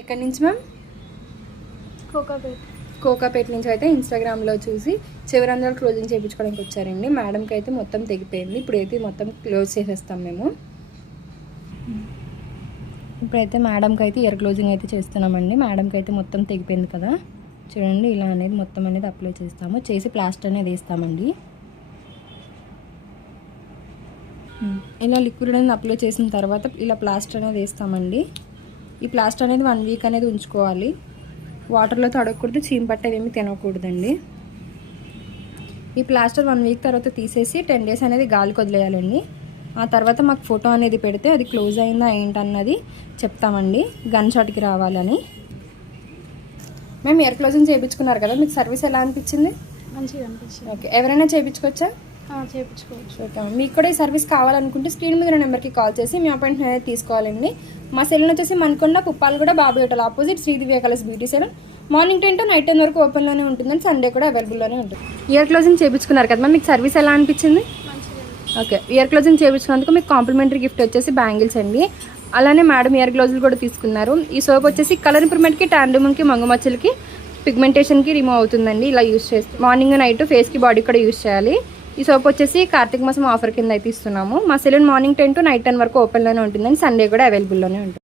ఎక్కడి నుంచి మ్యామ్? కోకాపేట నుంచి అయితే ఇన్స్టాగ్రామ్లో చూసి చివరందరూ క్లోజింగ్ చేయించుకోవడానికి వచ్చారండి. మేడంకి అయితే మొత్తం తెగిపోయింది. ఇప్పుడైతే మొత్తం క్లోజ్ చేసేస్తాం మేము. ఇప్పుడైతే మేడంకి అయితే ఇయర్ క్లోజింగ్ అయితే చేస్తున్నామండి. మేడంకి అయితే మొత్తం తెగిపోయింది కదా, చూడండి ఇలా అనేది మొత్తం అనేది అప్లై చేస్తాము. చేసి ప్లాస్టర్ అనేది వేస్తామండి. ఇలా లిక్విడ్ అనేది అప్లై చేసిన తర్వాత ఇలా ప్లాస్టర్ అనేది వేస్తామండి. ఈ ప్లాస్టర్ అనేది 1 వీక్ అనేది ఉంచుకోవాలి. వాటర్లో తడగకూడదు, చీమ పట్టేవి ఏమి తినకూడదండి. ఈ ప్లాస్టర్ 1 వీక్ తర్వాత తీసేసి 10 డేస్ అనేది గాలికి వదిలేయాలండి. ఆ తర్వాత మాకు ఫోటో అనేది పెడితే అది క్లోజ్ అయిందా ఏంటన్నది చెప్తామండి, గన్ షాట్కి రావాలని. మేము ఇయర్ క్లోజింగ్ చేయించుకున్నారు కదా, మీకు సర్వీస్ ఎలా అనిపించింది? మంచిగా అనిపించింది. ఓకే, ఎవరైనా చేయించుకోవచ్చా? చేయించుకోవచ్చు. ఓకే, మీకు కూడా ఈ సర్వీస్ కావాలనుకుంటే స్క్రీన్ మీద నెంబర్కి కాల్ చేసి మీ అపాయింట్మెంట్ అనేది తీసుకోవాలండి. మా సెలూన్ వచ్చేసి Manakonda Puppalaguda Babu hotel opposite Sridivya colours beauty salon. Morning 10 to night 10 వరకు ఓపెన్లోనే ఉంటుందండి. సండే కూడా అవైలబుల్లోనే ఉంటుంది. ఇయర్ క్లోజింగ్ చేయించుకున్నారు కదా, మీకు సర్వీస్ ఎలా అనిపించింది? ఓకే, ఇయర్ క్లోజింగ్ చేయించుకున్నందుకు మీకు కాంప్లిమెంటరీ గిఫ్ట్ వచ్చేసి బ్యాంగిల్స్ అండి. అలానే మేడం ఇయర్ గ్లోజులు కూడా తీసుకున్నారు. ఈ సోప్ వచ్చేసి కలర్ ఇంప్రూవ్మెంట్కి, టాండమ్కి, మంగుమచ్చలకి, పిగ్మెంటేషన్కి రిమూవ్ అవుతుందండి. ఇలా యూస్ చేసి మార్నింగ్ నైట్ ఫేస్కి బాడీ కూడా యూస్ చేయాలి. ఈ సోప్ వచ్చేసి కార్తీక మాసం ఆఫర్ కింద అయితే ఇస్తున్నాము. మా సెలూన్ మార్నింగ్ 10 to నైట్ 10 వరకు ఓపెన్లోనే ఉంటుందండి. సండే కూడా అవైలబుల్లోనే ఉంటుంది.